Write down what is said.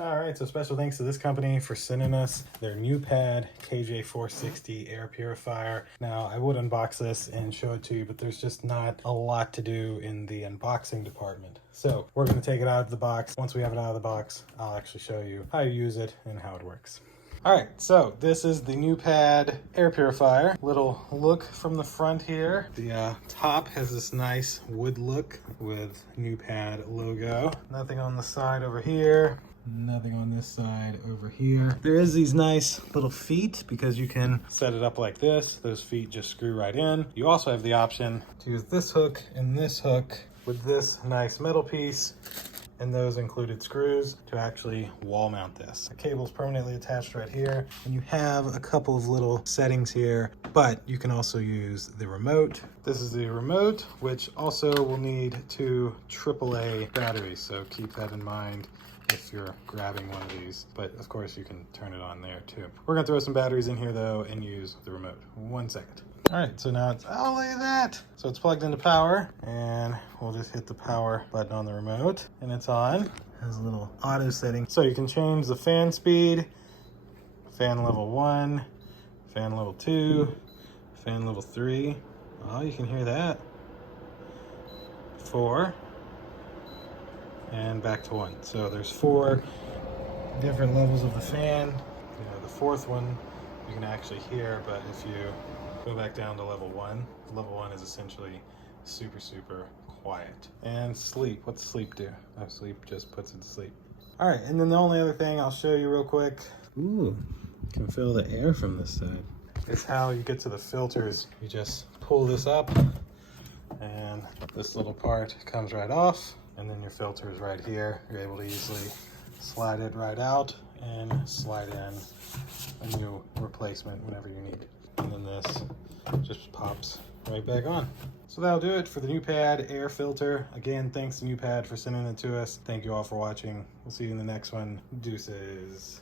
All right, so special thanks to this company for sending us their NEWPAD KJ460 air purifier. Now, I would unbox this and show it to you, but there's just not a lot to do in the unboxing department. So we're going to take it out of the box. Once we have it out of the box, I'll actually show you how to use it and how it works. All right, so this is the NEWPAD air purifier. Little look from the front here. The top has this nice wood look with NEWPAD logo. Nothing on the side over here. Nothing on this side over here. There is these nice little feet because you can set it up like this. Those feet just screw right in. You also have the option to use this hook and this hook with this nice metal piece and those included screws to actually wall mount this. The cable's permanently attached right here, and you have a couple of little settings here, but you can also use the remote. This is the remote, which also will need two AAA batteries, so keep that in mind if you're grabbing one of these, but of course you can turn it on there too. We're gonna throw some batteries in here though and use the remote. 1 second. All right, so now it's, oh, look at that. So it's plugged into power, and we'll just hit the power button on the remote, and it's on. It has a little auto setting. So you can change the fan speed, fan level 1, fan level 2, fan level 3. Oh, you can hear that. 4, and back to 1. So there's 4 different levels of the fan. You know, the 4th one you can actually hear, but if you go back down to level 1, level 1 is essentially super quiet. And sleep, what's sleep do? Oh, sleep just puts it to sleep. All right, and then the only other thing I'll show you real quick. Ooh, you can feel the air from this side. It's how you get to the filters. You just pull this up and this little part comes right off, and then your filter is right here. You're able to easily slide it right out and slide in a new replacement whenever you need it. And then this just pops right back on. So that'll do it for the NEWPAD air filter. Again, thanks to NEWPAD for sending it to us. Thank you all for watching. We'll see you in the next one. Deuces.